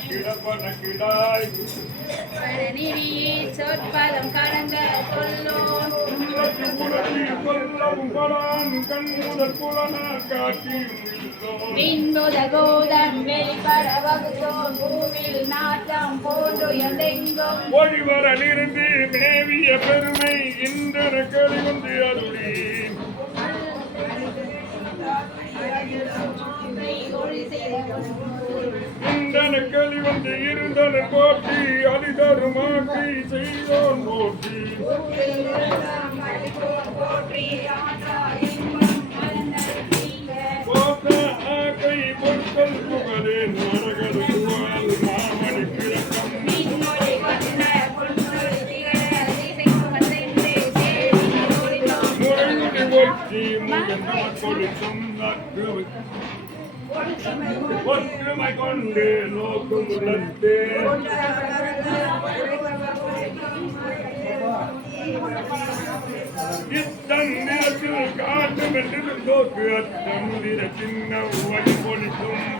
கிடப்பன கிடாய் சொற்பதம் கடந்த கொல்லோன் கொல்லவும் கொலான் கண் முதல் புலன காட்டி கோதம் வெளிப்பட வகுத்தோன் பூவில் நாட்டம் போன்றுயர்ந்தெங்கும் ஒளிவர நிறுத்தி மேவிய பெருமை இன்றன கழிவந்து அருளி இந்தன கழிவந்து இருந்தன போற்றி அடிதருமாக்கி செய்தோன் போற்றி போற்ற ஆக்கை பொருட்கள் புகழேன் மரகருவால் மாமணி கிழக்கம் முறையுடி ஒற்றி முகந்த கொடுத்தும் ஒற்றுமை கொண்டு நோக்கும் உள்ளத்தே இத்தன் நிலத்தில் காட்டும் என்று நோக்கு அத்தம் நிற சின்ன வழி பொழிக்கும்